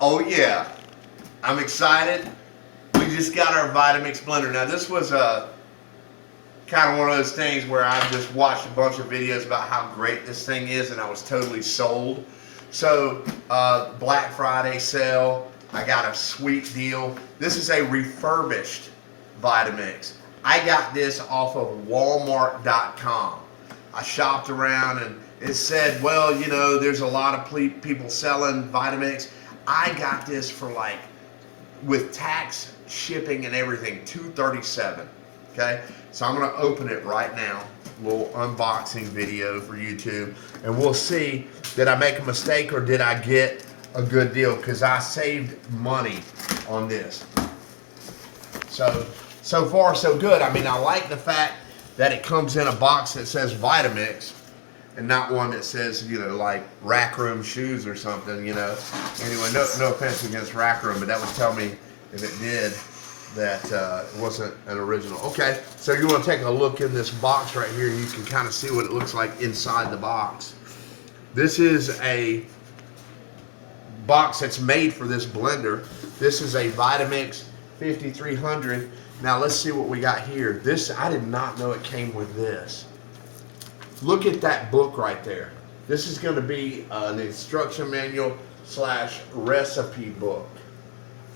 Oh yeah, I'm excited. We just got our Vitamix blender. Now this was kind of one of those things where I just watched a bunch of videos about how great this thing is and I was totally sold. So Black Friday sale, I got a sweet deal. This is a refurbished Vitamix. I got this off of Walmart.com. I shopped around and it said, well, you know, there's a lot of people selling Vitamix. I got this for like, with tax, shipping, and everything, $237. Okay, so I'm gonna open it right now. Little unboxing video for YouTube, and we'll see, did I make a mistake or did I get a good deal? Because I saved money on this. So far so good. I mean, I like the fact that it comes in a box that says Vitamix and not one that says, you know, like Rack Room Shoes or something, you know. Anyway, no offense against Rack Room, but that would tell me, if it did, that it wasn't an original. Okay, so you want to take a look in this box right here, and you can kind of see what it looks like inside the box. This is a box that's made for this blender. This is a Vitamix 5300. Now let's see what we got here. This, I did not know it came with this. Look at that book right there. This is going to be an instruction manual / recipe book.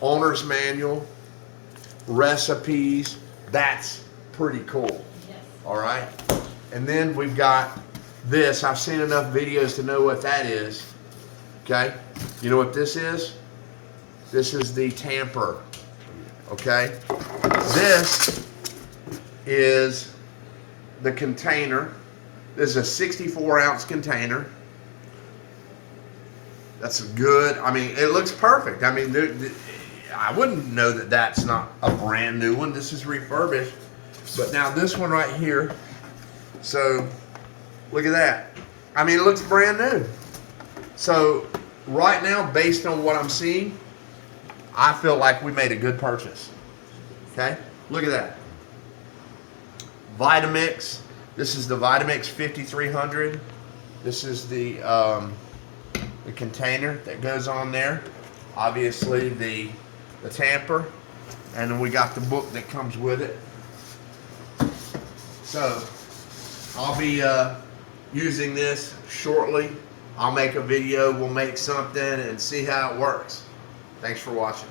Owner's manual, recipes. That's pretty cool. Yes. All right. And then we've got this. I've seen enough videos to know what that is. Okay. You know what this is? This is the tamper. Okay. This is the container. This is a 64-ounce container. That's good. I mean, it looks perfect. I mean, I wouldn't know that that's not a brand new one. This is refurbished. But now this one right here. So look at that. I mean, it looks brand new. So right now, based on what I'm seeing, I feel like we made a good purchase. Okay, look at that. Vitamix. This is the Vitamix 5300. This is the container that goes on there. Obviously the tamper, and then we got the book that comes with it. So I'll be using this shortly. I'll make a video. We'll make something and see how it works. Thanks for watching.